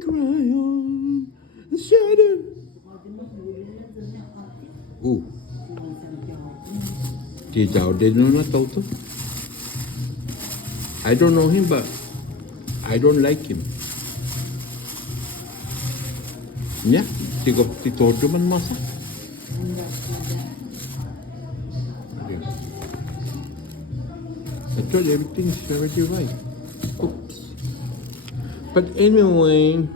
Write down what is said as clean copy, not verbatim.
cry on and shatter. Chị cháu đến nó tấu thôi. I don't know him, but I don't like him. Yeah, ti todo man masa. Yeah. Actually, everything's already right. Oops. But anyway.